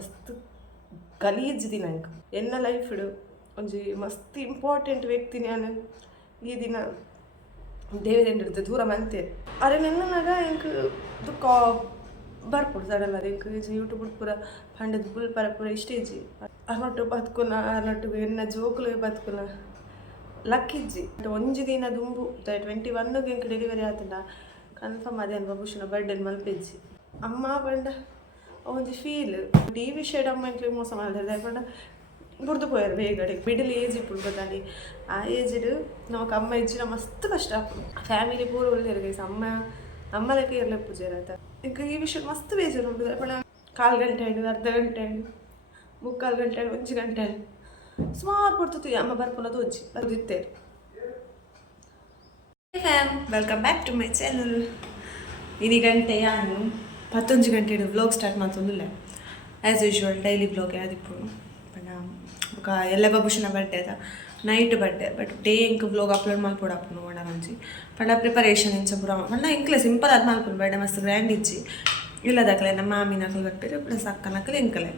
ಮಸ್ತ್ ಗಲೀಜ್ ದಿನ ಇಂಕ ಎನ್ನ ಲೈಫ್ಡು ಒಂಜಿ ಮಸ್ತ್ ಇಂಪಾರ್ಟೆಂಟ್ ವ್ಯಕ್ತಿ ನಾನು ಈ ದಿನ ದೇವರೇಂದ್ರದ್ದು ದೂರ ಮಂತೆ ಅರೆ ನೆನ್ನನಾಗ ಇಂಕ ದುಃಖ ಬರ್ಪುಡು ಸಡನ್ ಅದು ಇಂಕ ಯೂಟ್ಯೂಬ್ ಪೂರ ಪಂಡದ ಬುಲ್ ಪೂರ ಇಷ್ಟೇಜಿ ಅರ್ನೊಟ್ಟು ಬದುಕುನ ಅರ್ನೊಟ್ಟು ಎನ್ನ ಜೋಕುಲು ಬದುಕುನ ಲಕ್ಕಿಜ್ಜಿ ಒಂಜಿ ದಿನ ದುಂಬು 21ಗೆ ಇಂಕ ಡೆಲಿವರಿ ಆತಂಡ ಕನ್ಫರ್ಮ್ ಅದೇ ಅನ್ಬ ಭೂಷಣ ಬರ್ಡೇ ಮಲ್ಪೆಜ್ಜಿ ಅಮ್ಮ ಬಂಡ ಒಂಜಿ ಫೀಲ್ ಟಿ ವಿ ಶೇಡ್ ಅಮ್ಮ ಇಂಕ್ಲಿಗೆ ಮೋಸ ಮಾಡಿದ್ರೆ ಬಂಡ ಬುಡ್ದು ಪೋಯಾರ ಬೇಗಡೆ ಮಿಡಲ್ ಏಜ್ ಇಪ್ಪುಡು ಗೊತ್ತಾನಿ ಆ ಏಜ್ಡು ನಮಕ್ ಅಮ್ಮ ಇಜ್ಜಿನ ಮಸ್ತ್ ಕಷ್ಟ ಆಪುಡು ಫ್ಯಾಮಿಲಿ ಪೂರ ಒಳ್ಳೆಯರು ಗೈಸ್ ಅಮ್ಮ ಲೆಕ್ಕ ಇರಲಿ ಪೂಜೆ ಆಯ್ತಾ ಈಗ ಈ ವಿಷಯ ಮಸ್ತ್ ಬೇಜಾರು ಉಂಟು ಪಣ 1/4 ಗಂಟೆ ಆಯ್ತು ಅರ್ಧ ಗಂಟೆ ಆಯ್ತು 3/4 ಗಂಟೆ ಆಯ್ತು 1 ಗಂಟೆ ಆಯ್ತು ಸುಮಾರು ಕೊಡ್ತು ಅಮ್ಮ ಬರ್ಕೊಳ್ಳೋದು ಒಜ್ಜಿ ಅದು ಇತ್ತೇರು. Welcome back to my channel. ಇನಿ ಗಂಟೆ ನಾನು 11 ಗಂಟೆ ವ್ಲಾಗ್ ಸ್ಟಾರ್ಟ್ ಮಾಡ್ತೊಂದಿಲ್ಲ ಆ್ಯಸ್ ಯೂಶ್ವಲ್ ಡೈಲಿ ವ್ಲಾಗ್ ಯಾವ್ದಿಪ್ಪು ಪಣ ಬೊಕ ಎಲ್ಲ ಬಾಬುಷನ ಬರ್ಡೇ ಅದ ನೈಟ್ ಬರ್ಡೇ ಬಟ್ ಡೇ ಇಂಕ ವ್ಲಾಗ್ ಅಪ್ಲೋಡ್ ಮಾಡ್ಕೊಡ ಅಪ್ಪನು ಒಣ ಮಂಜಿ ಪಂಡ ಪ್ರಿಪರೇಷನ್ ಇಂಚ ಪೂರ ಪಂಡ ಇಂಕ್ಲೆ ಸಿಂಪಲ್ ಅದು ಮಾಡ್ಕೊಂಡು ಬರ್ಡೇ ಮಸ್ತ್ ಗ್ರ್ಯಾಂಡ್ ಇಜ್ಜಿ ಇಲ್ಲದಾಕಲೆ ನಮ್ಮ ಮಾಮಿನಕಲು ಬರ್ಪೇರು ಪ್ಲಸ್ ಅಕ್ಕನಕಲು ಇಂಕಲೆ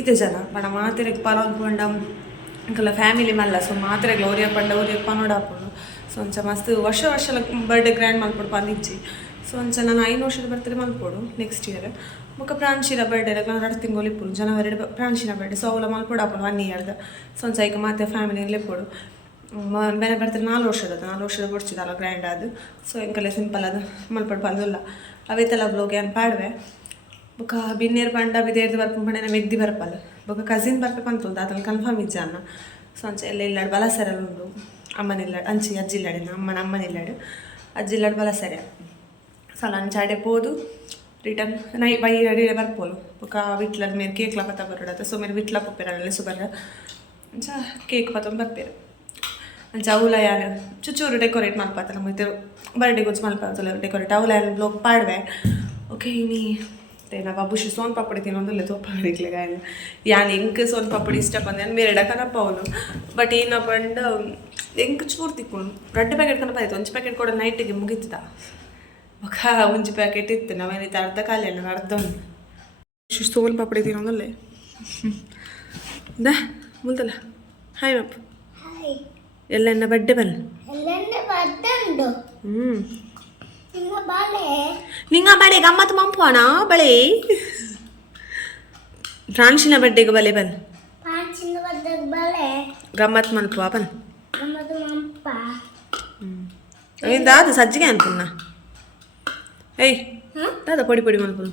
ಇದು ಜನ ಪಣ ಮಾತಿರಕ್ಕೆ ಪಲಾವ್ ಪಂಡ ಇಂಕಲ್ಲ ಫ್ಯಾಮಿಲಿ ಮಲ್ಲ ಸೊ ಮಾತಿರಕ್ಕೆ ಊರಿಯಪ್ಪ ನೋಡಪ್ಪನು ಸೊ ಒಂಚ ಮಸ್ತ್ ವರ್ಷ ಬರ್ಡೇ ಗ್ರ್ಯಾಂಡ್ ಮಾಡ್ಕೊಡು ಬಂದಿಜ್ಜಿ ಸೊ ಒಂಚ ನಾನು 5 ವರ್ಷದ ಬರ್ತಾರೆ ಮಲ್ಪೋಡು ನೆಕ್ಸ್ಟ್ ಇಯರ್ ಮುಖ ಪ್ರಾಂಶಿನ ಬರ್ಡೇ 2 ತಿಂಗಳು ಇಪ್ಪುಡು ಜನವರಿ ಪ್ರಾಂಶಿನ ಬರ್ಡೇ ಸೊ ಅವಳ ಮಲ್ಪೋಡಪ್ಪನು 1 ಇಯರ್ದ ಸೊ ಒಂಚ ಈಗ ಮತ್ತೆ ಫ್ಯಾಮಿಲಿ ಲೆಪ್ಪೋಡು ಬೇರೆ ಬರ್ತಾರೆ 4 ವರ್ಷದ ಕೊಡ್ಸಿದಲ್ಲ ಗ್ರ್ಯಾಂಡ್ ಅದು ಸೊ ಇಂಕಲ್ಲೇ ಸಿಂಪಲ್ ಅದು ಮಲ್ಪಡು ಬಂದಿಲ್ಲ ಅವೇತೆಲ್ಲ ಬ್ಲೋಗ್ ಏನು ಪಾಡ್ವೆ ಬೊಕ ಬಿನ್ನೇರು ಪಂಡ ಬಿದೇರ್ದು ಬರ್ಪು ಪಂಡ ಮೆಗ್ದಿ ಬರ್ಪಲ್ಲ ಬೊಕ ಕಸಿನ್ ಬರ್ಪೆ ಪಂತುಂತ ಅದ್ರಲ್ಲಿ ಕನ್ಫರ್ಮ್ ಇಜ್ಜ ಅನ್ನ ಸೊ ಒಂಚ ಎಲ್ಲ ಇಲ್ಲಾಡು ಬಲಸೆರಲ್ಲ ಉಂಡು ಅಮ್ಮನಿಲ್ಲಾಡು ಅಂಚಿ ಅಜ್ಜಿಲ್ಲಾಡಿನ ಅಮ್ಮನಿಲ್ಲಾಡು ಅಜ್ಜಿಲ್ಲಾಡು ಬಲಸೆರೆ ಸೊ ಲಂಚಾಡೆ ಪೋದು ರಿಟರ್ನ್ ಬೈರಡಿ ಬರ್ಪೋಲು ಬೊಕ ವಿಟ್ಲದ ಮೇಲೆ ಕೇಕ್ಲ ಪತ್ತ ಬರೋಡತ್ತ ಸೊ ಮೇಲೆ ವಿಟ್ಲ ಪೊಪ್ಪೆರಲ್ಲ ಸುಬರ ಅಂಚ ಕೇಕ್ ಪತ್ತೊಂದು ಬರ್ಪೇರು ಅಂಚ ಅವಲ ಯಾರು ಚೂರು ಡೆಕೋರೇಟ್ ಮಲ್ಪತ್ತಲ್ಲ ಮತ್ತೆ ಬರ್ಡೇ ಗೊತ್ತು ಮಲ್ಪತ್ತಲ್ಲ ಡೆಕೋರೇಟ್ ಅವಲ ಯಾರು ಬ್ಲೋಗ್ ಪಾಡ್ವೆ ಓಕೆ ಇನಿ ನಾ ಬಾಬುಶಿ ಸೋನ್ ಪಾಪಡಿ ತಿನ್ನೊಂದಿಲ್ಲ ತೋಪ ಹಿಡಿಕ್ಲೆ ಗಾಯನ ಯಾನು ಎಂಕ್ ಸೋನ್ ಪಾಪಡಿ ಇಷ್ಟ ಬಂದೆ ನಾನು ಮೇರೆಡ ಕನಪ್ಪ ಅವನು ಬಟ್ ಏನ ಬಂಡ ಎಂಕ್ ಚೂರು ತಿಕ್ಕೊಂಡು 2 ಪ್ಯಾಕೆಟ್ ಕನಪ ಆಯ್ತು 1 ಪ್ಯಾಕೆಟ್ ಕೂಡ ನೈಟಿಗೆ ಮುಗಿತದ ಬೊಕ 1 ಪ್ಯಾಕೆಟ್ ಇತ್ತು ನಾವೇನೈತೆ ಅರ್ಧ ಖಾಲಿ ಅಲ್ಲ ಅರ್ಧ ಉಂಟು ಸೋನ್ ಪಾಪಡಿ ತಿನ್ನೊಂದಲ್ಲೇ ದ ಮುಲ್ತಲ್ಲ ಹಾಯ್ ಮಪ್ಪ ಎಲ್ಲ ಎನ್ನ ಬರ್ಡೇ ಬಲ್ಲ ನಿಂಗ ಬಳೆ ಗಮ್ಮತ್ತು ಮಂಪೋಣ ಬಳೆ ಫ್ರಾನ್ಸಿನ ಬರ್ಡೇಗೆ ಬಲೆ ಬಲ್ ಗಮ್ಮತ್ ಮಲ್ಪುವ ಬಲ್ ಅದು ಸಜ್ಜಿಗೆ ಅನ್ಪುಣ್ಣ ಏಯ್ ದಾದ ಪೊಡಿ ಮಲ್ಪು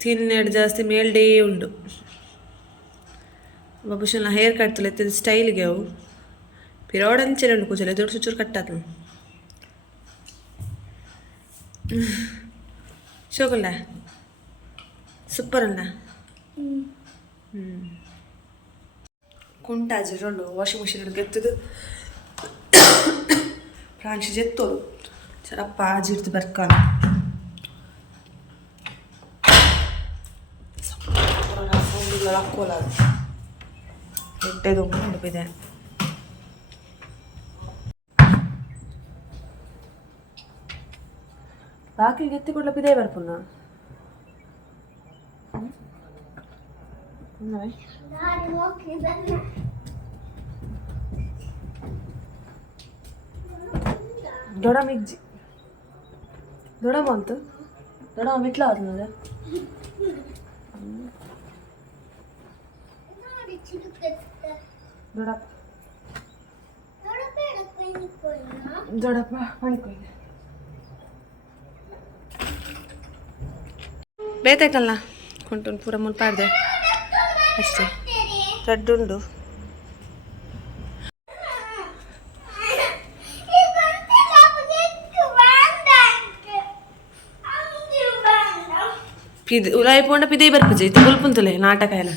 ತಿನ್ನೆರಡು ಜಾಸ್ತಿ ಮೇಲ್ಡೇ ಉಂಡು ಬಾಬುಶನ ಹೇರ್ ಕಟ್ತಲೆ ಎತ್ತಿದ ಸ್ಟೈಲ್ಗೆ ಅವು ಪಿರೋಡಂಚೆಲೆ ಉಂಡು ಕೂಚಲೆ ದೊಡ್ಡ ಚೂರು ಕಟ್ಟಾತು ಶೋಕಲ್ಲ ಸೂಪರ್ ಅಲ್ಲ ಕುಂಟಾಜಿರುಂಡು ವಾಷಿಂಗ್ ಮಿಷಿನ್ ಹಿಡಿದು ಎತ್ತದು ಪ್ರಾಣಿಸಿ ಜೆತ್ತೋಳು ಚರಪ್ಪ ಆಜಿರ್ದು ಬರ್ಕಾನ ಹಾಕೋಲ್ಲ ಎಟ್ಟೆದು ಉಂಡಿದೆ ಬಾಕಿಗೆ ಎತ್ತಿಕೊಳ್ಳಪ್ಪಿದೆ ಬರ್ಪುಣ್ಣ ದೊಡ ಮಿಜ್ಜಿ ದೊಡ ಬಂತು ದೊಡ ಮಿಟ್ಲ ಆದ್ನದ ದೊಡಪ್ಪ ಮಣಿಕೊಯ್ದೆ ಬೇತಾಯ್ತಲ್ಲ ಕೊಂಟು ಪೂರ ಮುಲ್ಪಾಡ್ದೆ ಅಷ್ಟೇ ರಡ್ಡುಂಡು ಉಲಾಯಿ ಪೋಂಡ ಪಿದೇ ಬರ್ಪುಜಿ ಇದು ಮುಲ್ಪುಂತುಲೆ ನಾಟಕ ಎಲ್ಲ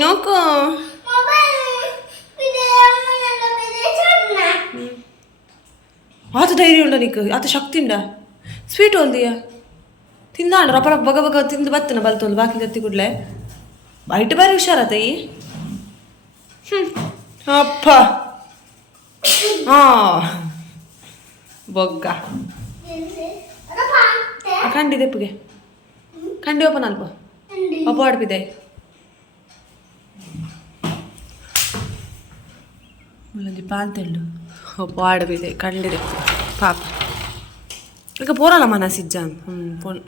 ನೋಕು ಆತ ಧೈರ್ಯ ಉಂಡ ನೀಕು ಆತ ಶಕ್ತಿ ಉಂಡ ಸ್ವೀಟ್ ಹೊಲ್ದಿಯ ತಿಂದಾಂಡ ರೊಪ ಬಗ ಬಗ ತಿಂದು ಬತ್ತನ ಬಲ್ತೊಂದು ಬಾಕಿ ಜತ್ತಿ ಕುಡ್ಲೆ ಬೈಟ್ ಬಾರಿ ಹುಷಾರತ ಈ ಅಪ್ಪ ಬೊಗ್ಗ ಕಂಡಿ ದೆಪ್ಪಗೆ ಕಂಡಿ ಓಪನ್ ಅಲ್ಪ ಅಪ್ಪ ಆಡ್ಬಿದೆ ಮುಲ್ಲಂದಿ ಪಾಂತೆಳ್ಳು ಒಬ್ಬ ಆಡಬಿದೆ ಕಂಡಿದೆ ಪಾಪ ಈಗ ಪೋರಲ್ಲ ಮನಸಿಜ್ಜ ಫೋನ್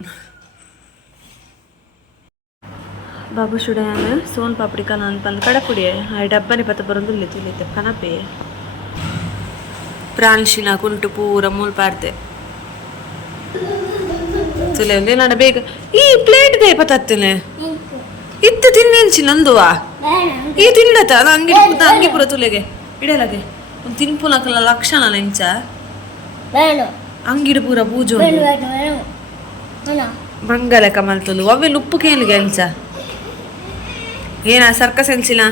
ಬಾಬು ಶುಡಯಾನ ಸೋನ್ ಪಾಪಡಿ ಕನ ಅನ್ಪಂದು ಕಡಪುಡಿಯೇ ಆ ಡಬ್ಬನಿ ಪತ್ತ ಬರೋದು ತಿಳಿತೆ ಕನಪೆ ಪ್ರಾಣಿಶಿನ ಕುಂಟು ಪೂರ ಮೂಲ್ ಪಾಡ್ದೆ ತುಲೆ ಒಂದೇ ನಾನು ಬೇಗ ಈ ಪ್ಲೇಟ್ ದೇ ಪತ್ತತ್ತೇನೆ ಇತ್ತು ತಿನ್ನೇಲ್ಚಿ ನಂದುವಾ ಈ ತಿಂಡತ ಅಂಗಿ ಪುರ ತುಲೆಗೆ ಇಡಲಗೆ ಒಂದು ತಿನ್ಪುನಕಲ್ಲ ಲಕ್ಷಣ ನೆಂಚ ಅಂಗಿಡು ಪೂರ ಪೂಜೆ ಮಂಗಲ ಕಮಲ್ತಲು ಅವೆಲ್ಲ ಉಪ್ಪು ಕೇಳಿಗೆ ಎಲ್ಚ ಏನ ಸರ್ಕಸ್ ಎಲ್ಸಿನ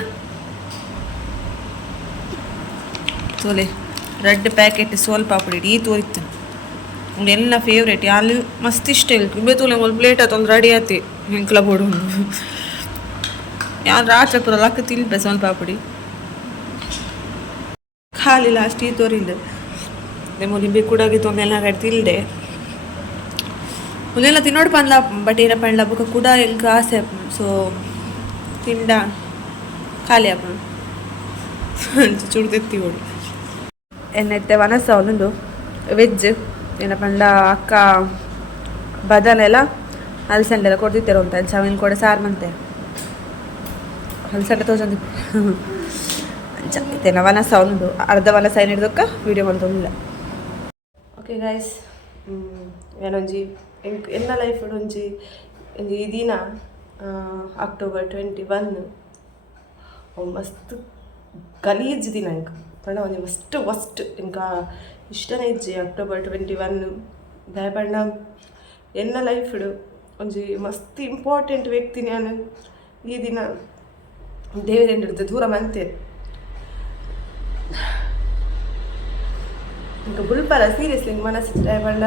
ತೋಲೆ ರೆಡ್ ಪ್ಯಾಕೆಟ್ ಸೋಲ್ ಪಾಪಡಿ ಈ ತೋರಿತ್ತು ಎಲ್ಲ ಫೇವ್ರೇಟ್ ಅಲ್ಲಿ ಮಸ್ತ್ ಇಷ್ಟ ಇಲ್ಲ ಇಬ್ಬೇ ತೋಲೆ ಒಂದು ಪ್ಲೇಟ್ ಆತೊಂದು ರೆಡಿ ಆತಿ ಹೆಂಕ್ಲ ಬೋಡು ಯಾರು ರಾತ್ರಿ ಪುರ ಲಕ್ಕ ತಿಲ್ಪೆ ಸೋಲ್ ಪಾಪಡಿ ಖಾಲಿ ಲಾಸ್ಟ್ ಈ ತೋರಿಲ್ದೆ ಮುಲಿಂಬಿ ಕೂಡಾಗಿತ್ತು ಒಂದೆಲ್ಲ ಕಡೆ ತಿಲ್ದೆ ಒಂದೆಲ್ಲ ತಿನ್ನೋಡು ಪಂದ ಬಟ್ ಏನಪ್ಪ ಅಂಡ್ಲ ಬುಕ್ಕ ಕೂಡ ಎಂಕ ಆಸೆ ಸೊ ತಿಂಡ ಖಾಲಿ ಅಪ್ಪ ಚುಡ್ದೆತ್ತಿ ಓಡಿ ಎನ್ನೈತೆ ವನಸ ಒಂದೊಂದು ವೆಜ್ ಏನಪ್ಪ ಅಂಡ ಅಕ್ಕ ಬದನೆಲ್ಲ ಹಲಸಂಡೆಲ್ಲ ಕೊಡ್ತಿತ್ತೇರೋ ಅಂತ ಚವಿನ ಕೊಡೆ ಸಾರು ಮಂತೆ ಹಲಸಂಡೆ ತೋಜಂದು ಇತ್ತೇನ ವನಸ ಒಂದು ಅರ್ಧ ವನಸ ಏನು ಹಿಡ್ದಕ್ಕ ವೀಡಿಯೋ ಮಾಡ್ತೊಂದಿಲ್ಲ ಓಕೆ ಗೈಸ್ ಏನೊಂಜಿ ಎನ್ನ ಲೈಫ್ ಒಂಜಿ ಈ ದಿನ ಅಕ್ಟೋಬರ್ 21 ಮಸ್ತ್ ಗಲೀಜ್ ದಿನ ಇಂಕ ಪಂಡ ಒಂಜಿ ಫಸ್ಟ್ ಇಂಕ ಇಷ್ಟನೇ ಇಜ್ಜಿ ಅಕ್ಟೋಬರ್ 21 ದಯಪಂಡ ಎನ್ನ ಲೈಫ್ ಒಂಜಿ ಮಸ್ತ್ ಇಂಪಾರ್ಟೆಂಟ್ ವ್ಯಕ್ತಿ ನಾನು ಈ ದಿನ ದೇವರೇಂದ್ರದ್ದು ದೂರ ಮಂತೆ ಇಂಕ ಬುಲ್ಪರ ಸೀರಿಯಸ್ಲಿ ಮನಸ್ಸು ದಯಪಂಡ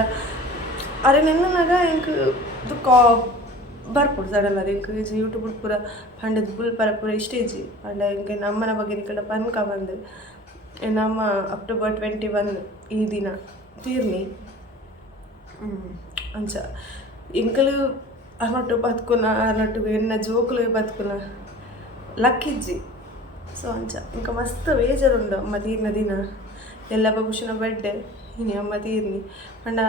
ಅರೆ ನೆನ್ನನಾಗ ಇಂಕ ದುಃಖ ಬರ್ಪುಡು ಸಡನ್ ಅದು ಇಂಕ ಯೂಟ್ಯೂಬ್ ಪೂರ ಪಂಡದ ಬುಲ್ಪರ ಪೂರ ಇಷ್ಟ ಇಜ್ಜಿ ಪಂಡ ಇಂಕ ನಮ್ಮನ ಬಗ್ಗೆ ನಿಕಲ ಪನ್ಕ ಬಂದು ನಮ್ಮ ಅಕ್ಟೋಬರ್ 21 ಈ ದಿನ ತೀರ್ನಿ ಅಂಚ ಇಂಕಲು ಅನೊಟ್ಟು ಬದುಕುನ ಅನೊಟ್ಟು ಎನ್ನ ಜೋಕುಲು ಬದುಕುನ ಲಕ್ಕಿಜ್ಜಿ ಸೊ ಅಂಚ ಇಂಕ ಮಸ್ತ್ ಬೇಜಾರುಂಡು ಅಮ್ಮ ತೀರ್ನ ದಿನ ಎಲ್ಲ ಬಬುಷನ ಬರ್ಡೇ ಇನಿ ಅಮ್ಮ ತೀರ್ನಿ ಪಂಡ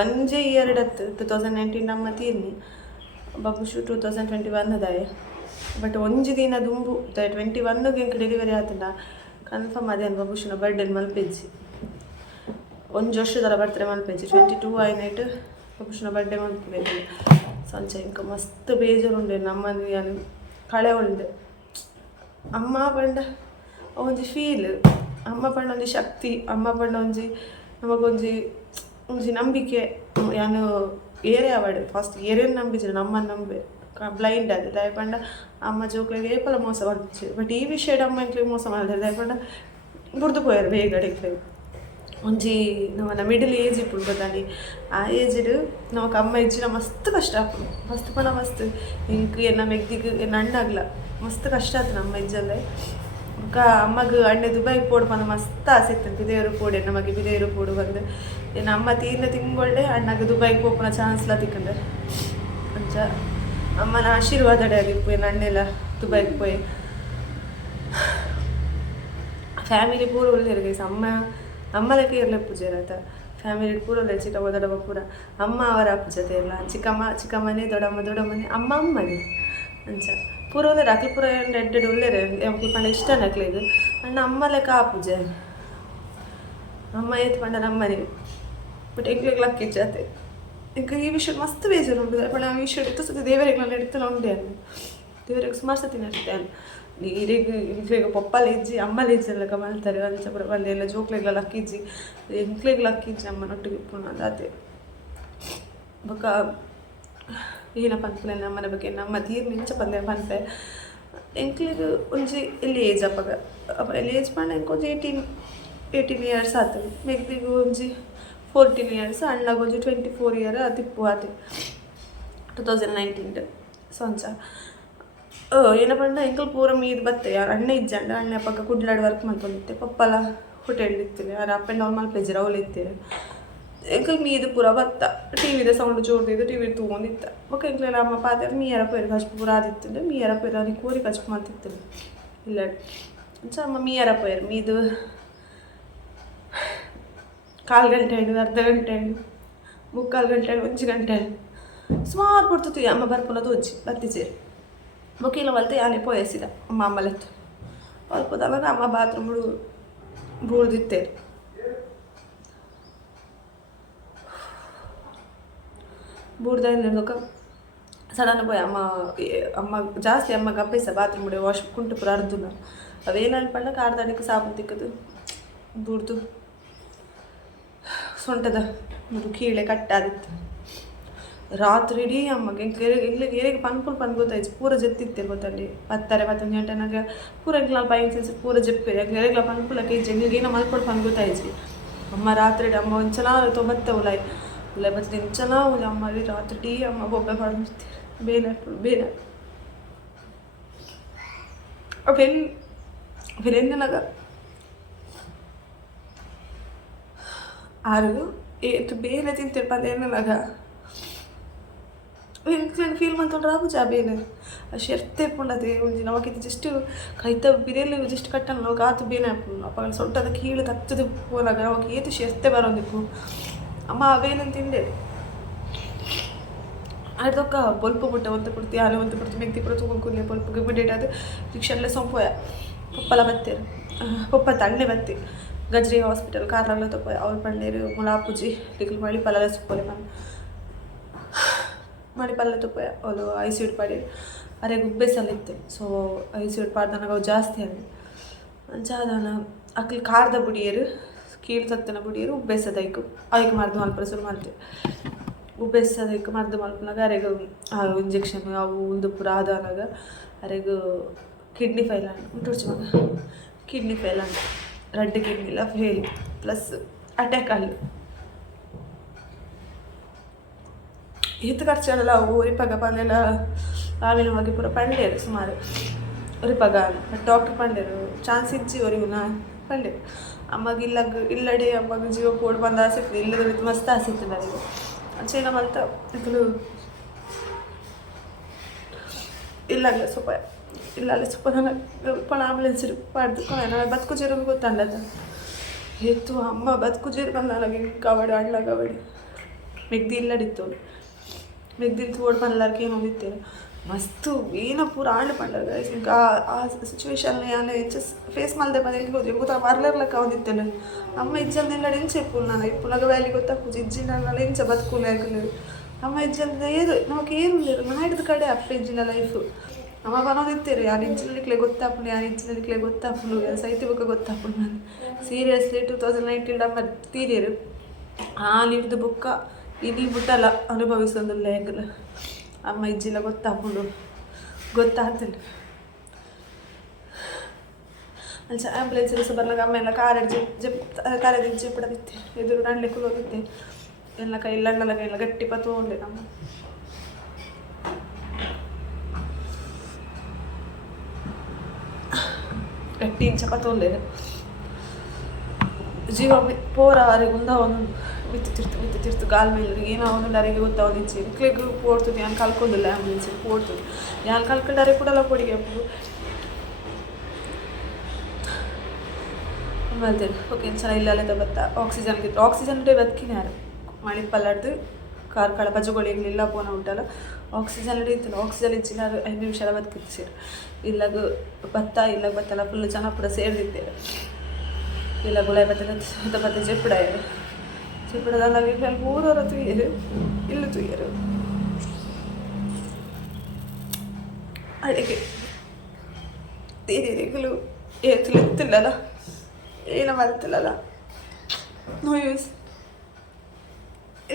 ಒಂಜೇ ಇಯರ್ ಡತ್ 2019 ಅಮ್ಮ ತೀರ್ನಿ ಬಬುಷು 2021 ಅದಾಯ ಬಟ್ ಒಂಜಿ ದಿನ ದುಂಬು 21ಗೆ ಇಂಕ ಡೆಲಿವರಿ ಆತಂಡ ಕನ್ಫರ್ಮ್ ಅದೇ ಬಬುಷನ ಬರ್ಡೇ ಮಲ್ಪೆಜ್ಜಿ ಒಂದು ವರ್ಷದಲ್ಲ ಬರ್ತಾರೆ ಮಲ್ಪೆಜ್ಜಿ 22 ಆಯ್ನೈಟ್ ಬಬುಷನ ಬರ್ಡೇ ಮಲ್ಪಬೇಕು ಸಂಚ ಇಂಕ ಮಸ್ತ್ ಬೇಜಾರುಂಡೆ ನಮ್ಮದು ಏನು ಕಳೆ ಉಂಡೆ ಅಮ್ಮ ಪಂಡ ಒಂಜಿ ಫೀಲ್ ಅಮ್ಮ ಪಂಡ ಒಂಜಿ ಶಕ್ತಿ ಅಮ್ಮ ಪಂಡ ಒಂಜಿ ನಮಗೊಂಜಿ ಒಂಜಿ ನಂಬಿಕೆ ಯಾನು ಏರೆ ಆವಾಡೆ ಫಸ್ಟ್ ಏರೇನು ನಂಬಿದ್ರು ನಮ್ಮನ್ನು ನಂಬೆ ಬ್ಲೈಂಡ್ ಆದ ದಯಪಂಡ ಅಮ್ಮ ಜೋಕ್ಲಿಗೆ ಏಪಲ ಮೋಸ ಮಾಡ್ತಿದ್ರು ಬಟ್ ಈ ವಿಷಯದ ಅಮ್ಮ ಇಂಕ್ಲಿಗೆ ಮೋಸ ಮಾಡಿದ್ರೆ ದಯಪಂಡ ಬುಡ್ದು ಪೋಯಾರು ಬೇಗ ಡೆಕ್ಲಿಗೆ ಒಂಜಿ ನಮ್ಮನ್ನ ಮಿಡಲ್ ಏಜ್ ಇಪ್ಪು ಗೊತ್ತಾನಿ ಆ ಏಜ್ಡು ನಮಕ್ ಅಮ್ಮ ಇಜ್ಜಿನ ಮಸ್ತ್ ಕಷ್ಟ ಆಪು ಮಸ್ತ್ ಪನ ಮಸ್ತ್ ಇಂಕ್ ಎನ್ನ ಮೆಗ್ದಿಗೆ ಎನ್ನ ಅಣ್ಣಾಗ್ಲ ಮಸ್ತ್ ಕಷ್ಟ ಆಯ್ತು ನಮ್ಮ ಇಜ್ಜಲ್ಲೇ ಅಮ್ಮಗ ಅಣ್ಣೆ ದುಬೈಗೆ ಪೋಡು ಪಂದ ಮಸ್ತ್ ಆಸೆ ಇತ್ತು ಬಿದೇರು ಪೋಡೆ ನಮಗೆ ಬಿದೇರು ಪೋಡು ಬಂದು ಏನು ಅಮ್ಮ ತೀರ್ನ ತಿಂಗೊಳ್ಳೆ ಅಣ್ಣಗೆ ದುಬೈಗೆ ಹೋಗ್ಪನ ಚಾನ್ಸ್ಲ ತಿಕ್ಕಂಡೆ ಅಂಚ ಅಮ್ಮನ ಆಶೀರ್ವಾದಡೆ ಆಗಿಪ್ಪು ಏನು ಅಣ್ಣೆಲ್ಲ ದುಬೈಗೆ ಪೋಯ್ ಫ್ಯಾಮಿಲಿ ಪೂರ ಒಳ್ಳೆಯರು ಗೈಸ್ ಅಮ್ಮಲಕ್ಕೆ ಇರಲೇ ಪೂಜೆ ಇರತ್ತ ಫ್ಯಾಮಿಲಿ ಪೂರ ಒಳ್ಳೆ ಚಿಕ್ಕಮ್ಮ ದೊಡ್ಡಮ್ಮ ಪೂರ ಅಮ್ಮ ಅವರ ಪೂಜತೆ ಇಲ್ಲ ಚಿಕ್ಕಮ್ಮನೆ ದೊಡ್ಡಮ್ಮನೆ ಅಮ್ಮನೇ ಅಂಚ ಪೂರ ಒಳ್ಳೆಯರು ಅಕ್ಲಿ ಪೂರ ಎಡ್ಡೆಡ್ ಒಳ್ಳೆಯರು ಅಕ್ಲಿ ಪಂಡ ಇಷ್ಟ ಅಕ್ಲಿದು ಅಣ್ಣ ಅಮ್ಮ ಲೆಕ್ಕ ಆ ಪೂಜೆ ಅಮ್ಮ ಏತ್ ಪಂಡ ನಮ್ಮನೆ ಬಟ್ ಎಂಗ್ಲಿಗೆ ಲಕ್ಕ ಇಚ್ಚಾತೆ ಈಗ ಈ ವಿಷಯ ಮಸ್ತ್ ಬೇಜಾರು ಉಂಟು ಪಂಡ ಆ ವಿಷಯ ಇತ್ತು ಸತಿ ದೇವರಿಗೆಲ್ಲ ಎಡ್ತಾನೆ ಉಂಡೆ ಅನ್ನು ದೇವರಿಗೆ ಸುಮಾರು ಸತಿ ನಡ್ತೆ ಅನ್ನು ನೀರಿಗೆ ಇಂಕ್ಲಿಗೆ ಪಪ್ಪಲ್ಲಿ ಇಜ್ಜಿ ಅಮ್ಮಲ್ಲಿ ಇಜ್ಜೆಲ್ಲ ಕಮಲ್ತಾರೆ ಅಂಚಪುರ ಬಂದು ಎಲ್ಲ ಜೋಕ್ಲೆಗ್ಲ ಲಕ್ಕಿಜ್ಜಿ ಇಂಕ್ಲಿಗೆ ಲಕ್ಕಿಜ್ಜಿ ಅಮ್ಮನೊಟ್ಟಿಗೆ ಪುನಃ ಅದಾತೆ ಬೊಕ್ಕ ಏನಪ್ಪ ಅಂದ್ಕೊಳ್ಳಿ ನಮ್ಮನ ಬಗ್ಗೆ ನಮ್ಮ ತೀರ್ ನಿಂಚ ಪಂದೆ ಪಂಪೆ ಎಂಕ್ಲಿಗೆ ಒಂಜಿ ಎಲ್ಲಿ ಏಜ್ ಅಪ್ಪಗ ಎಲ್ಲಿ ಏಜ್ ಪಂಡ ಎಂಕೊಂಜಿ 18 ಇಯರ್ಸ್ ಆತು ಮೆಗ್ದಿಗೆ ಒಂಜಿ 14 ಇಯರ್ಸ್ ಅಣ್ಣಗೆ ಒಂಜಿ 24 ಇಯರ್ ತಿಪ್ಪು ಆತು 2019 ಸೊ ಅಂಚ ಏನ ಪಂಡ ಎಂಕಲ್ ಪೂರ ಮೀದು ಬತ್ತೆ ಯಾರು ಅಣ್ಣ ಇಜ್ಜಂಡ ಅಣ್ಣ ಪಕ್ಕ ಕುಡ್ಲಾಡಿ ವರ್ಕ್ ಮಾಡ್ಕೊಂಡಿತ್ತೆ ಪಪ್ಪಲ ಹೋಟೆಲ್ ಇರ್ತೀವಿ ಯಾರು ಅಪ್ ಆ್ಯಂಡ್ ಡೌನ್ ಮಲ್ಪೇಜರ್ ಅವಳು ಇರ್ತೀವಿ ಎಂಕಲ್ ಮೀದು ಪೂರ ಬತ್ತ ಟಿ ವಿದ ಸೌಂಡ್ ಜೋರ್ದಿದ್ದು ಟಿ ವಿ ತೊಗೊಂಡಿತ್ತ ಓಕೆ ಎಂಕ್ಲೆಲ್ಲ ಅಮ್ಮ ಪಾತ್ರ ಮೀಯರ ಪೇರು ಕಷ್ಟ ಪೂರ ಆದಿತ್ತು ಮೀಯರ ಪೇರು ಅದಕ್ಕೆ ಕೂರಿ ಕಷ್ಟ ಮಾಡ್ತಿತ್ತು ಇಲ್ಲ ಅಮ್ಮ ಮೀಯರ ಪೇರು ಮೀದು 1/4 ಗಂಟೆ ಅರ್ಧ ಗಂಟೆ 3/4 ಗಂಟೆ 1 ಗಂಟೆ ಸುಮಾರು ಕೊಡ್ತಿತ್ತು ಅಮ್ಮ ಬರ್ಪುನದು ಒಜ್ಜಿ ಬತ್ತಿಚೇರಿ ಬೊಕ್ಕಿಲ್ಲ ಮಲ್ತೆ ಯಾನೇ ಪೋಯಸಿದ ಅಮ್ಮ ಅಮ್ಮಲೆತ್ತು ಅಲ್ಪದಲ್ಲ ಅಮ್ಮ ಬಾತ್ರೂಮ್ ಬೂಳ್ದಿತ್ತೆ ಬೂಡ್ದ ಹಿಡ್ದಕ್ಕ ಸಡನ್ ಪೋಯ್ ಅಮ್ಮ ಜಾಸ್ತಿ ಅಮ್ಮಗೆ ಅಭ್ಯಾಸ ಬಾತ್ರೂಮ್ ಮುಡಿ ವಾಶ್ ಕುಂಟು ಪುರ ಅರ್ಧನ ಅವೇನು ಅನ್ಪಂಡ ಕಾರ್ದಾಣಿಕೆ ಸಾಬೂನು ತಿಕ್ಕದು ಬೂಡ್ದು ಸೊಂಟದ ಅದು ಕೀಳೆ ಕಟ್ಟಾದಿತ್ತು ರಾತ್ರಿ ಇಡೀ ಅಮ್ಮಗೆ ಏರಿಗೆ ಪನ್ಪುಲ್ ಗೊತ್ತಾಯ್ತು ಪೂರ ಜೆತ್ತಿತ್ತೆ ಗೊತ್ತಲ್ಲಿ 10-11 ಗಂಟೆನಾಗ ಪೂರ ಎಂಕ್ಲ ಬೈನ್ಸೆನ್ಸ್ ಪೂರ ಜೆಪ್ಪಿರಿ ಏರಿಗ್ಲ ಪನ್ಪುಲ ಕೇಜಿ ಎಂಗೇನ ಮಲ್ಪಡು ಪನ್ ಗೊತ್ತಾಯ್ತು ಅಮ್ಮ ರಾತ್ರಿ ಅಮ್ಮ ಒಂಚಲ ತೊಂಬತ್ತೆ ಉಲಾಯ್ ಬತ್ತು ಇಂಚಲ ಅಮ್ಮ ರಾತ್ರಿ ಇಡೀ ಅಮ್ಮ ಬೊಬ್ಬೆ ಮಾಡ್ಬಿಡ್ತೀರಿ ಬೇನೆ ಅವೆನ್ನೆನಾಗ ಆರು ಏತು ಬೇನೆ ತಿಂತೀರಿ ಪದೇನಲಾಗ ಫೀಲ್ ಮಾಡ್ಕೊಂಡ್ರೆ ಆಬುಜಾ ಬೇನೆ ಶೆರ್ತೆ ಪುಂಡದೆ ಒಂಜಿ ನಮಕಿತ್ತು ಜಸ್ಟ್ ಕೈತ ಬಿರಿಯಲ್ಲಿ ಜಸ್ಟ್ ಕಟ್ಟಲ್ಲ ನಾವು ಆತು ಬೇನೆ ಹಾಕೊಂಡು ಅಪ್ಪ ಸೊಟ್ಟದ ಕೀಳು ತತ್ತದು ಹೋದಾಗ ಅವಾಗ ಏತು ಶೆರ್ತೆ ಬರೋದಿಪ್ಪು ಅಮ್ಮ ಅವೇನಂತ ತಿಂದೆ ಅದಕ್ಕ ಬೊಲ್ಪ ಮುಟ್ಟ ಒಂದು ಕೊಡ್ತಿ ಹಾಲು ಒಂದು ಕೊಡ್ತಿ ಮೆಗ್ದಿ ಪುರ ತಗೊಂಡು ಕೂದಲೇ ಬೊಲ್ಪಿಗೆ ಬಿಡೇಟ್ ಅದು ರಿಕ್ಷಲ್ಲೇ ಸೊಂಪೋಯ ಪಪ್ಪಲ ಬತ್ತೇರು ಪಪ್ಪ ತಣ್ಣೆ ಬತ್ತಿ ಗಜ್ರಿ ಹಾಸ್ಪಿಟಲ್ ಕಾರಲ್ಲ ತಪ್ಪೋಯ ಅವ್ರ ಪಂಡೇರು ಮುಲಾಪುಜಿ ಲಿಕ್ಕಲ್ ಮಾಡಿ ಪಲ್ಲಲೆ ಸುಪ್ಪಲೆ ಮಣಿಪಲ್ಲ ತುಪ್ಪ ಅವಳು ಐಸಿಡ್ ಪಾಡಿ ಅರೆ ಗುಬ್ಬೆಸಲ್ಲಿತ್ತು ಸೊ ಐಸಿಡ್ ಪಾಡ್ದನಾಗ ಅವು ಜಾಸ್ತಿ ಆಗಿ ಅಂಚಾದನ ಅಕ್ಲಿ ಖಾರದ ಬುಡಿಯರು ಕೀಳು ತತ್ತಿನ ಬುಡಿಯರು ಉಬ್ಬೆಸದೈಕು ಅವಕ್ಕೆ ಮರ್ದು ಮಲ್ಪರ ಶುರು ಮಾಡ್ತೀವಿ ಉಬ್ಬೆಸದೈಕು ಮರ್ದು ಮಲ್ಪನಾಗ ಅರೆಗ ಇಂಜೆಕ್ಷನ್ ಅವು ಉಂದು ಪುರ ಆದನಾಗ ಅರೆಗ ಕಿಡ್ನಿ ಫೈಲ್ ಉಂಟು ಮಗ ಕಿಡ್ನಿ ಫೇಲ್ ಅಂತ ರೆಡ್ ಕಿಡ್ನಿ ಇಲ್ಲ ಫೇಲ್ ಪ್ಲಸ್ ಅಟ್ಯಾಕ್ ಅಲ್ಲಿ ಹಿತ್ತು ಖರ್ಚುಗಳೆಲ್ಲ ಅವು ರಿಪಗ ಪಲ್ಲೆಲ್ಲ ಆವಿನ ಹೋಗಿ ಪೂರ ಪಂಡೇರು ಸುಮಾರು ರಿಪಗ ಡಾಕ್ಟ್ರ್ ಪಂಡೇರು ಚಾನ್ಸ್ ಇಜ್ಜಿ ಅವರಿಗೂ ಪಂಡೇರು ಅಮ್ಮಗೆ ಇಲ್ಲಡೆ ಅಮ್ಮಗೆ ಜೀವ ಪೋಡ್ ಬಂದ ಆಸಕ್ತಿ ಇಲ್ಲದ ಮಸ್ತ್ ಆಸಕ್ತಿ ನನಗೆ ಚೈನ ಮಲ್ತ ಇದು ಇಲ್ಲಾಗಲ ಸ್ವಲ್ಪ ಇಲ್ಲಲ್ಲ ಸ್ವಲ್ಪ ನನಗೆ ಪಣ ಆಂಬುಲೆನ್ಸ್ ಪಾಡ್ದು ನಾನು ಬದುಕು ಜೀರಿಗೆ ಗೊತ್ತಂಡದ ಎತ್ತು ಅಮ್ಮ ಬದುಕು ಜೀರು ಬಂದ ನನಗೆ ಕಬಡ್ಡಿ ಅಣ್ಣ ಕಬಡ್ಡಿ ಮೆಗ್ದಿ ಇಲ್ಲಡಿತ್ತು ಮೆಗ್ದಿಲ್ ತೋಡ್ ಪನ್ಲಾರ್ಕೆ ಏನು ಹೋಗಿತ್ತೇನೆ ಮಸ್ತು ಏನೋ ಪೂರ ಆಂಡ್ ಪಂಡಾಗ ಈಗ ಆ ಸಿಚುವೇಶನ್ ನಾನು ಹೆಚ್ಚು ಫೇಸ್ ಮಾಡದೆ ಬಂದು ಎಲ್ಲಿ ಹೋಗಿ ಗೊತ್ತಾ ಮರ್ಲರ್ಲಕ್ಕ ಹೋಗಿತ್ತೇನೆ ಅಮ್ಮ ಇಜ್ಜಲ್ದ ಎಲ್ಲ ಎಂಚೆ ಇಪ್ಪು ನಾನು ಇಪ್ಪುನಾಗ ವ್ಯಾಲಿ ಗೊತ್ತಾಗ್ಬೋದು ಇಜ್ಜಿನ ನಾನು ಎಂಚ ಬದುಕುಲೆ ಆಗಲಿರು ಅಮ್ಮ ಇಜ್ಜಲ್ದ ಏನು ನಮಗೆ ಏನು ಇರು ಮಾಡಿದ ಕಡೆ ಅಪ್ಪ ಇಜ್ಜಿನ ಲೈಫು ಅಮ್ಮ ಬರೋದಿತ್ತೇರಿ ಯಾರು ಇಜ್ಜಿನಲಿಕ್ಲೆ ಗೊತ್ತಾಪುನು ಯಾರು ಇಜ್ಜಿನಲಿಕ್ಲೆ ಗೊತ್ತಾಪುನು ಸೈತಿ ಬುಕ್ಕ ಗೊತ್ತಾಪುನು ನಾನು ಸೀರಿಯಸ್ಲಿ 2019 ಅಮ್ಮ ತೀರಿಯರು ಹಾಲಿಡ್ದು ಬುಕ್ಕ ಇಡೀ ಬಿಟ್ಟಲ್ಲ ಅನುಭವಿಸೋದಿಲ್ಲ ಹೆಂಗಲ್ಲ ಅಮ್ಮ ಇಜ್ಜಿಲ್ಲ ಗೊತ್ತಾಪುಂಡು ಗೊತ್ತಾಗ್ತಿಲ್ಲ ಅಂಚ ಆ್ಯಂಬುಲೆನ್ಸಲ್ಲಿ ಸಹ ಬರ್ಲಾಗ ಅಮ್ಮ ಎಲ್ಲ ಕಾರಲ್ಲಿ ಜೆಪ್ಪಡದಿತ್ತೆ ಎದುರು ನಡ್ಲಿಕ್ಕೆ ಹೋಗಿದ್ದೆ ಎಲ್ಲ ಕೈ ಲಣ್ಣಲಾಗ ಎಲ್ಲ ಗಟ್ಟಿ ಪತ್ತೋಂಡೆ ನಮ್ಮ ಗಟ್ಟಿ ಇಂಚ ಪತ್ತೋಂಡೆ ಜೀವ ಪೋರ ಅವರಿಗೆ ಒಂದ ಒಂದೊಂದು ಬಿತ್ತು ಗಾಲ್ ಮೇಲೆ ಏನೋ ಒಂದೊಂದು ಅರಿಗೆ ಗೊತ್ತಾವದಿಚ್ಚಿ ಮಕ್ಳಿಗೆ ಪೋಡ್ತದೆ ಯಾನು ಕಲ್ಕೊಂಡಿಲ್ಲ ಆ್ಯಂಬುಲೆನ್ಸ್ ಪೋಡ್ತದೆ ಯಾನು ಕಲ್ಕೊಂಡಾರೆ ಕೂಡಲ್ಲ ಕೊಡಿಗೆ ಅಪ್ಪು ಮಲ್ತೇನೆ ಓಕೆ ಚೆನ್ನಾಗಿ ಇಲ್ಲಲ್ಲದ ಬತ್ತ ಆಕ್ಸಿಜನ್ ಡೇ ಬದುಕಿನ ಯಾರು ಮಳೆ ಪಲ್ಲಾಡ್ದು ಕಾರ್ ಕಳ ಪಜಗೊಳಿಗ್ಲಿಲ್ಲ ಪೋನ ಉಂಟಲ್ಲ ಆಕ್ಸಿಜನ್ ಇತ್ತು ಆಕ್ಸಿಜನ್ ಇಚ್ಚಿನ 5 ನಿಮಿಷ ಎಲ್ಲ ಬದುಕಿತ್ತು ಸೇರಿ ಇಲ್ಲಾಗ ಇಲ್ಲಾಗ ಬತ್ತಲ್ಲ ಫುಲ್ ಜನ ಪುರ ಸೇರಿದ್ದೇವೆ ಇಲ್ಲ ಗುಳೆ ಬತ್ತೆ ಜೆಪ್ಪಡಾಯರು ಜೆಪ್ಪಡದಲ್ಲ ಇಲ್ಲಿ 3 ಹೊರ ತುಯ್ಯರು ಇಲ್ಲೂ ತುಯ್ಯರು ಅಡಿಗೆ ತೀರಿಗಳು ಏತಿಲ್ಲಲ್ಲ ಏನ ಮಲ್ತಿಲ್ಲಲ್ಲ ನೋ ಯೂಸ್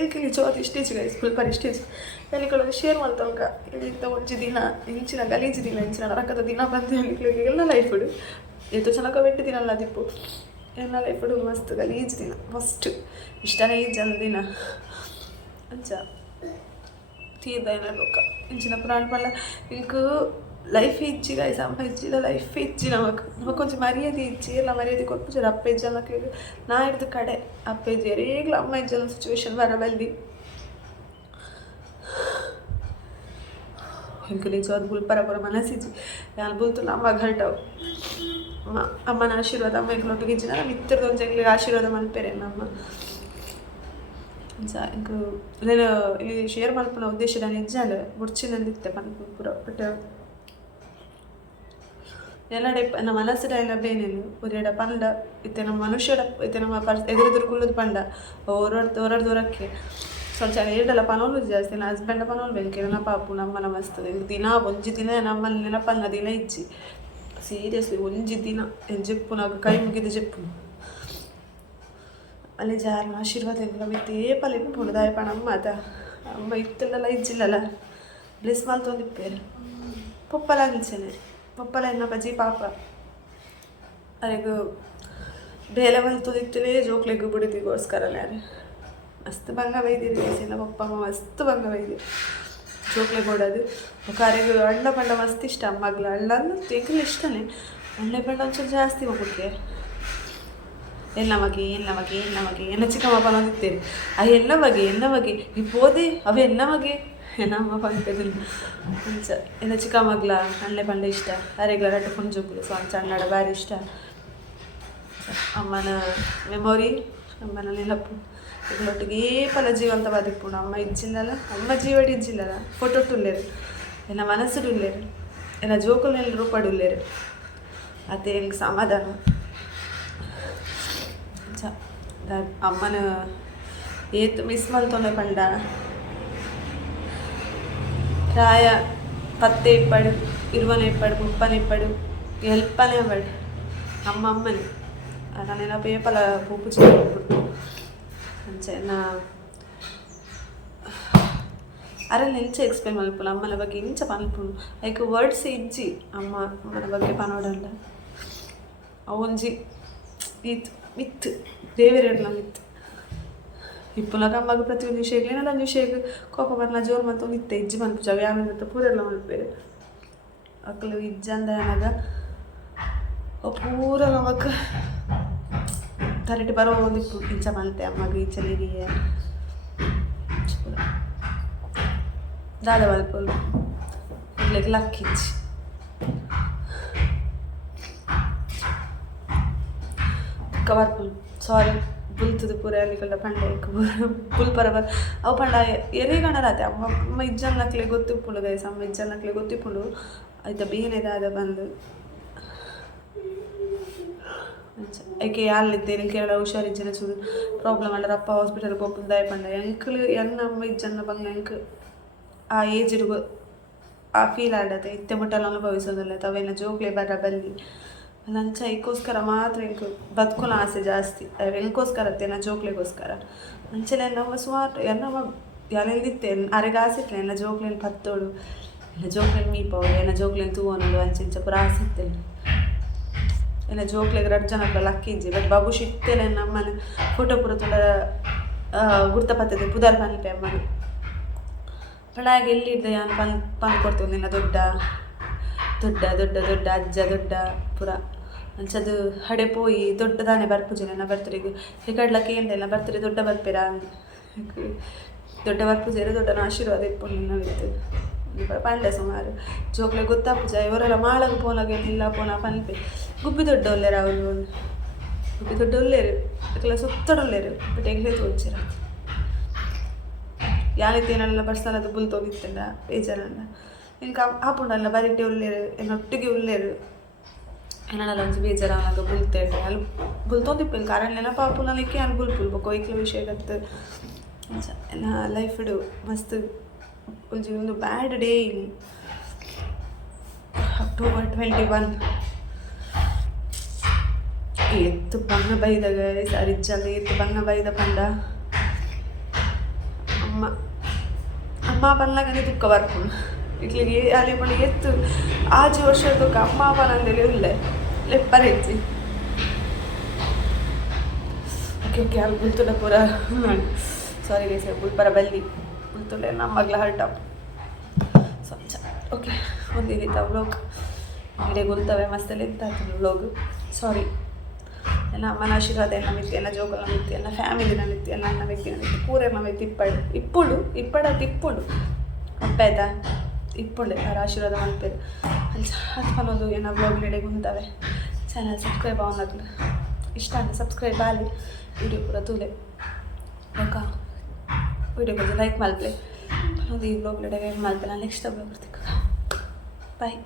ಇಲ್ಲಿ ಚೋತಿ ಸ್ಟೇಜ್ ಗೈಸ್ ಫುಲ್ ಪರಿ ಸ್ಟೇಜ್ ಎಲ್ಲಿಗಳು ಶೇರ್ ಮಾಡ್ತಾವಾಗ ಇಲ್ಲಿಂದ ಒಂಜಿ ದಿನ ಇಂಚಿನ ಗಲೀಜು ದಿನ ಇಂಚಿನ ನರಕದ ದಿನ ಬಂದು ಎಲ್ಲಿಗಳಿಗೆ ಎಲ್ಲ ಲೈಫ್ ಇಡು ಎತ್ತು ಚೆನ್ನಾಗ ಬೆಟ್ಟು ದಿನಲ್ಲ ದಿಪ್ಪು ಎಲ್ಲ ಲೈಫ್ ಇಡು ಮಸ್ತ್ ಗಲೀಜು ದಿನ ಫಸ್ಟ್ ಇಷ್ಟನೇ ಈ ಜನ ದಿನ ಅಂಚ ತೀರ್ದ ಏನಾಗ ಇಂಚಿನ ಪ್ರಾಣ ಪಲ್ಲ ಇಂಕ లైఫ్ ఇచ్చి గైస్ అమ్మ ఇచ్చిన లైఫ్ ఇచ్చి ನಮಗೆ ಕೊಂಚ ಮರ್ಯಾದೆ ಇಚ್ಚಿ ಎಲ್ಲ ಮರ್ಯಾದೆ ಕೊಟ್ಟು ಅಪ್ಪ ಇಜ್ಜನಕ್ಕೆ ನಾ ಹಿಡ್ದು ಕಡೆ ಅಪ್ಪ ಇಜ್ಜಿ ಈಗಲೂ ಅಮ್ಮ ಇಜ್ಜನ ಸಿಚುವೇಶನ್ ಬರಬಲ್ಲಿ ಹೆಂಗೆ ನಿಜವಾದ ಬುಲ್ಪರ ಮನಸ್ಸಿಜ್ಜಿ ನಾನು ಬುಲ್ತು ಅಮ್ಮ ಘಲ್ಟವು ಅಮ್ಮನ ಆಶೀರ್ವಾದ ಅಮ್ಮ ಎಂಕ್ಲೊಟ್ಟಿಗೆ ಇಜ್ಜಿನ ಮಿತ್ರದೊಂದು ಜಂಗ್ಲಿಗೆ ಆಶೀರ್ವಾದ ಮಲ್ಪೇರೆ ನಮ್ಮ ಇಂಕ నేను ఇది షేర్ మల్పున ఉద్దేశం నిజాలు ముడిచినందితే పనుకు ಪೂರ ಬಟ್ ಎಲ್ಲಡೆ ನಮ್ಮ ಮನಸ್ಸು ಎಲ್ಲ ಬೇನೇನು ಒರೆಡ ಪಂಡ ಇತ್ತೆ ನಮ್ಮ ಮನುಷ್ಯಡ ಇತ್ತೆ ನಮ್ಮ ಎದುರೆದುರು ಕುಳ್ಳದು ಪಂಡ ಹೊರಡ್ದೂರಕ್ಕೆ ಸ್ವಲ್ಪ ಏಡಲ್ಲ ಪನೋಲು ಜಾಸ್ತಿ ನನ್ನ ಹಸ್ಬೆಂಡ ಪನೋಲು ಬೆಂಕಿ ನನ್ನ ಪಾಪು ನಮ್ಮನ ಮಸ್ತದೆ ದಿನ ಒಂಜಿ ದಿನ ನಮ್ಮಲ್ಲಿ ನೆನಪನ್ನ ದಿನ ಇಚ್ಚಿ ಸೀರಿಯಸ್ಲಿ ಒಂಜಿ ದಿನ ಜೆಪ್ಪು నాకు ಕೈ ಮುಗಿದು ಜೆಪ್ಪು ಅಲ್ಲಿ ಜಾರನ ಆಶೀರ್ವಾದ ಎಲ್ಲ ಬಿತ್ತೇ ಪಲಿಪ್ಪುಡು ದಾಯಪಣ ಅಮ್ಮ ಅದ ಅಮ್ಮ ಇತ್ತಲ್ಲ ಇಜ್ಜಿಲ್ಲಲ್ಲ ಬ್ಲೆಸ್ ಮಲ್ತೊಂದಿಪ್ಪೇರು ಪೊಪ್ಪಲ ಅಂಚನೆ ಪೊಪ್ಪಲ ಎನ್ನ ಬಜ್ಜಿ ಪಾಪ ಅರೆಗು ಬೇಲೆ ಮಲ್ತೊಂದಿತ್ತಲೇ ಜೋಕ್ಲೆಗು ಬಿಡಿದಿಗೋಸ್ಕರಲ್ಲ ಯಾರು ಮಸ್ತ್ ಬಂಗ ಬೈದಿರಿ ಬೇಸಿನ ಪಪ್ಪ ಅಮ್ಮ ಮಸ್ತ್ ಬಂಗ ಬೈದಿ ಜೋಕ್ಲೆ ಕೊಡೋದು ಕರೆಗೂ ಅಣ್ಣ ಪಂಡ ಮಸ್ತ್ ಇಷ್ಟ ಅಮ್ಮಗ್ಲ ಅಣ್ಣ ಅಂದ್ರೆ ತೆಗಲು ಇಷ್ಟನೇ ಅಣ್ಣ ಪಂಡ ಒಂಚೂರು ಜಾಸ್ತಿ ಮಗುಕ್ಕೆ ಎಲ್ಲ ಮಗೆ ಎನ್ನ ಚಿಕ್ಕಮ್ಮ ಪನೋದಿತ್ತೇರಿ ಆ ಎನ್ನ ಬಗೆ ಇಪ್ಪೋದೆ ಅವ ಎನ್ನ ಮಗೆ ಏನಮ್ಮ ಪಂಪದಿಲ್ಲ ಅಂಚ ಎನ್ನ ಚಿಕ್ಕಮ್ಮಗ್ಲ ಅಣ್ಣೆ ಪಂಡ ಇಷ್ಟ ಅರೆಗ್ಲ ರಟ್ಟು ಪುಂಜುಗ್ಲು ಸೊ ಅಂಚ ಅಣ್ಣಡ ಭಾರಿ ಇಷ್ಟ ಅಮ್ಮನ ಮೆಮೊರಿ ಅಮ್ಮನ ನೆನಪು ಇದ್ರೊಟ್ಟಿಗೆ ಪಲ ಜೀವಂತವಾದಿಪ್ಪುಂಡು ಅಮ್ಮ ಇಜ್ಜಿಲ್ಲಲ್ಲ ಅಮ್ಮ ಜೀವಡಿ ಇಜ್ಜಿಲ್ಲಲ್ಲ ಫೋಟೊ ಟುಲ್ಲೇರು ಎನ್ನ ಮನಸ್ಸು ಟುಲ್ಲೇರು ಎನ್ನ ಜೋಕುಲ್ನೆಲ್ಲ ರೂಪಡುಲ್ಲೇರು ಅದೇ ಹೆಂಗೆ ಸಮಾಧಾನ ಅಮ್ಮನ ಏತ್ ಮಿಸ್ ಮಲ್ತೊಂಡೆ ಪಂಡ ರಾಯ ಪತ್ತೆ ಇಪ್ಪಡು ಇರುವನೆ ಇಪ್ಪಡು ಮುಪ್ಪನೆ ಇಪ್ಪಡು ಎಲ್ಪನೆ ಬಡು ಅಮ್ಮನೆ ನಾನೇನ ಪೇಪಲ ಪೂಪು ಚಿಕ್ಕ ಅಂಚೆ ನಾ ಅರಲ್ಲಿ ಎಂಚ ಎಕ್ಸ್ಪ್ಲೇನ್ ಮಲ್ಪುನು ಅಮ್ಮನ ಬಗ್ಗೆ ಇಂಚ ಪನ್ಪುನು ಲೈಕ್ ವರ್ಡ್ಸ್ ಇಜ್ಜಿ ಅಮ್ಮನ ಬಗ್ಗೆ ಪನೋಡಲ್ಲ ಅವೊಂಜಿ ಈತ್ ಮಿತ್ ದೇವರೆಲ್ಲ ಮಿತ್ ಇಪ್ಪುನಾಗ ಅಮ್ಮಗೆ ಪ್ರತಿಯೊಂದು ವಿಷಯಗಳು ಏನಾದ್ರು ಒಂದು ವಿಷಯಕ್ಕೆ ಕೋಪ ಬರ್ನ ಜೋರು ಮತ್ತು ಇತ್ತೆ ಇಜ್ಜಿ ಮನ್ಪುಜ ವ್ಯಾಮಿಂದ ಪೂರೆಲ್ಲ ಮಲ್ಪೇರು ಅಕ್ಕಲು ಇಜ್ಜಂದ ಏನಾಗ ಪೂರ ನಮಕ್ ತರಟಿ ಬರೋ ಒಂದು ಇಂಚ ಮಲ್ತೆ ಅಮ್ಮಗೆ ಈಚಲಿಗೆ ದಾದ ಮಲ್ಪಲು ಇರ್ಲಿಕ್ಕೆ ಲಕ್ಕಿಚ್ಚಿ ಕವರ್ಪುಲ್ ಸಾರಿ ಬುಲ್ತದು ಪೂರ ಅಲ್ಲಿಗೆಲ್ಲ ಪಂಡ ಪುಲ್ ಪರಬರ್ ಅವು ಪಂಡ ಎರೆಗಣರಾತೆ ಅಮ್ಮ ಇಜ್ಜನ್ನಕ್ಲೆ ಗೊತ್ತಿಪ್ಪುಂಡು ಗೈಸ್ ಅಮ್ಮ ಇಜ್ಜನ್ನಕ್ಲೆ ಗೊತ್ತಿಪ್ಪುಂಡು ಆಯ್ತಾ ಬೇನೆದಾದ ಬಂದು ಐಕೆ ಯಾರಲ್ಲಿದ್ದೇನೆ ಕೇರಳ ಹುಷಾರಿಜ್ಜನ ಚೂರು ಪ್ರಾಬ್ಲಮ್ ಅಲ್ಲ ಅಪ್ಪ ಹಾಸ್ಪಿಟಲ್ಗೆ ಹೋಗ್ಬೋದು ದಾಯ ಪಂಡ ಎಂಕ್ಲು ಎನ್ನ ಅಮ್ಮ ಇಜ್ಜನ್ನ ಬಂಗ ಎಂಕ್ ಆ ಏಜ್ ಇರುವ ಆ ಫೀಲ್ ಆಡತ್ತೆ ಇತ್ತೆ ಮುಟ್ಟಲ್ಲ ಅನುಭವಿಸೋದಲ್ಲ ಅವೆಲ್ಲ ಜೋಕ್ಲೆ ಬರ ಬಲ್ಲಿ ಲಂಚ ಇದಕ್ಕೋಸ್ಕರ ಮಾತ್ರ ಎಂಕು ಬದುಕೋನ ಆಸೆ ಜಾಸ್ತಿ ಎಂಕೋಸ್ಕರ ಅತ್ತೇನ ಜೋಕ್ಲೆಗೋಸ್ಕರ ಅಂಚೆಲ್ಲ ನಮ್ಮ ಸುಮಾರು ಎನ್ನಮ್ಮ ಯಾನೆಲ್ದಿತ್ತೆ ಅರೆಗೆ ಆಸೆ ಇತ್ತಲೆ ಎನ್ನ ಜೋಕ್ಲೆನ್ ಪತ್ತೋಡು ಎನ್ನ ಜೋಕ್ಲೆನ್ ಮೀಪವಳು ಎನ್ನ ಜೋಕ್ಲೆನ್ ತೂವನೋಡು ಅಂಚೆ ಪುರ ಆಸೆ ಇತ್ತೇನೆ ಎನ್ನ ಜೋಕ್ಲೆಗೆ ರಡ್ ಜನಕ್ಕೆ ಲಕ್ಕಿಂಜಿ ಬಟ್ ಬಾಬು ಶಿಕ್ತೇನೆ ನಮ್ಮನೆ ಫೋಟೋ ಪೂರ ತುಂಬ ಗುರ್ತಪತ್ತದೆ ಪುದರ್ ಪನ್ಪೆ ಅಮ್ಮನ ಪಳಾಗೆ ಎಲ್ಲಿದ್ದೆ ನಾನು ಪನ್ ಕೊಡ್ತೀನಿ ನಿನ್ನ ದೊಡ್ಡ ಅಜ್ಜ ದೊಡ್ಡ ಪುರ ಅಂಚದು ಹಡೆ ಪೋಯಿ ದೊಡ್ಡದಾನೆ ಬರ್ಪುಜೆ ನನ್ನ ಬರ್ತಡೆಗೆ ಹೆಗಡ್ಲಕ್ಕೆ ಏನಿಲ್ಲ ಬರ್ತಡೆ ದೊಡ್ಡ ಬರ್ಪೇರ ದೊಡ್ಡ ಬರ್ಪುಜೆರೆ ದೊಡ್ಡನ ಆಶೀರ್ವಾದ ಇಪ್ಪು ನಿನ್ನವಿತ್ತು ಪಂಡೆ ಸುಮಾರು ಜೋಕ್ಲೆ ಗೊತ್ತಾಪುಜ ಇವರೆಲ್ಲ ಮಾಳಗೆ ಪೋನಾಗ ಇಲ್ಲ ಪೋನ ಪನ್ಪೆ ಗುಬ್ಬಿ ದೊಡ್ಡ ಒಲ್ಲೇರು ಅವರು ಗುಬ್ಬಿ ದೊಡ್ಡ ಒಲ್ಲೇರು ಅದಕ್ಕೆಲ್ಲ ಸುತ್ತಡೊಲ್ಲೇರು ಬಟ್ ಹೆಂಗೆ ತೋಚಿರ ಯಾನಿತ್ತೇನೆಲ್ಲ ಪರ್ಸನಲ್ ಅದು ಬುಲ್ ತೋಗಿತ್ತಲ್ಲ ಬೇಜಾರಲ್ಲ ఇంకా ఆపుండాలి బయట ఉల్లేరు నొట్టికి ఉల్లేరు ఏనాడు ಒಂಚ ಬೇಜಾರಾಗ ಬುಲ್ತೇವೆ ಅಲ್ಲಿ ಬುಲ್ತೊಂದಿಪ್ಪಿಲ್ಲ ಕಾರಣ ನೆನಪಾಪುನಲಿಕ್ಕೆ ಅಲ್ಲಿ ಬುಲ್ಪುಲ್ಪ ಕೊಯ್ಕ್ಲ ವಿಷಯಗತ್ತು ಎಲ್ಲ ಲೈಫ್ ಇಡು ಮಸ್ತ್ ಒಂಜಿ ಒಂದು ಬ್ಯಾಡ್ ಡೇ ಇಲ್ಲಿ October 21 ಎತ್ತು ಬಂಗ ಬೈದಾಗ ಸರಿಜ್ಜಲ್ಲ ಎತ್ತು ಬಂಗ ಬೈದ ಪಂಡ ಅಮ್ಮ ಪನ್ಲಾಗನೆ ದುಃಖ ಬರ್ಪುಂಡು ಇಟ್ಲಿಗೆ ಅಲ್ಲಿ ಪಂಡ ಎತ್ತು ಆಜಿ ವರ್ಷದಕ್ಕೆ ಅಮ್ಮ ಪನಂದೇಳಿ ಉಲ್ಲೆ ಲೆಪ್ಪರ್ ಹೆಚ್ಚಿ ಓಕೆ ಅಲ್ಲಿ ಬುಲ್ತುಡ ಪೂರ ಸಾರಿ ಗೈಸ್ ಬುಲ್ಪರ ಬಲ್ಲಿ ಬುಲ್ತುಲೆ ನಮ್ಮಗ್ಲ ಹರ್ಟ ಓಕೆ ಒಂದು ರೀತಿ ವ್ಲಾಗ್ ಇಡೀ ಗುಲ್ತವೆ ಮಸ್ತೆಲ್ಲ ಇರ್ತಾಯ್ತು ವ್ಲಾಗ್. ಸಾರಿ, ಎಲ್ಲ ಅಮ್ಮನ ಆಶೀರ್ವಾದ ಎಲ್ಲ ಮಿತ್ತಿ, ಎಲ್ಲ ಜೋಗಲ ಮಿತ್ತಿ, ಎಲ್ಲ ಫ್ಯಾಮಿಲಿನ ಮಿತ್ತಿ, ಎಲ್ಲ ಅಣ್ಣ ಮಿತ್ತಿನ ಮಿತ್ತಿ, ಕೂರೆಮ್ಮ ಮಿತ್ತಿ ಇಪ್ಪಡ ತಿಪ್ಪುಡು ಅಪ್ಪಾಯ್ತಾ ಇಪ್ಪುಂಡೆ ಅವ್ರ ಆಶೀರ್ವಾದ ಮಾಡ್ತಾರೆ. ಅಲ್ಲಿ ಹತ್ಕೊಳೋದು ಏನೋ ಬ್ಲಾಗ್ ನಡೆಗೆ ಉಂಟವೆ. ಚಾನಲ್ ಸಬ್ಸ್ಕ್ರೈಬ್ ಅವನಕ್ಲು ಇಷ್ಟ ಅಂತ ಸಬ್ಸ್ಕ್ರೈಬ್ ಆಗಲಿ. ವಿಡಿಯೋ ಪೂರ ತೂಲೆ ಓಕೆ, ವಿಡಿಯೋ ಬಗ್ಗೆ ಲೈಕ್ ಮಲ್ಪಲೆ. ಈ ಬ್ಲಾಗ್ ನಡೆಗೆ ಮಲ್ಪೆ. ನಾನು ನೆಕ್ಸ್ಟ್ ಬ್ಲಾಗ್ ಬರ್ತೀನಿ. ಬಾಯ್.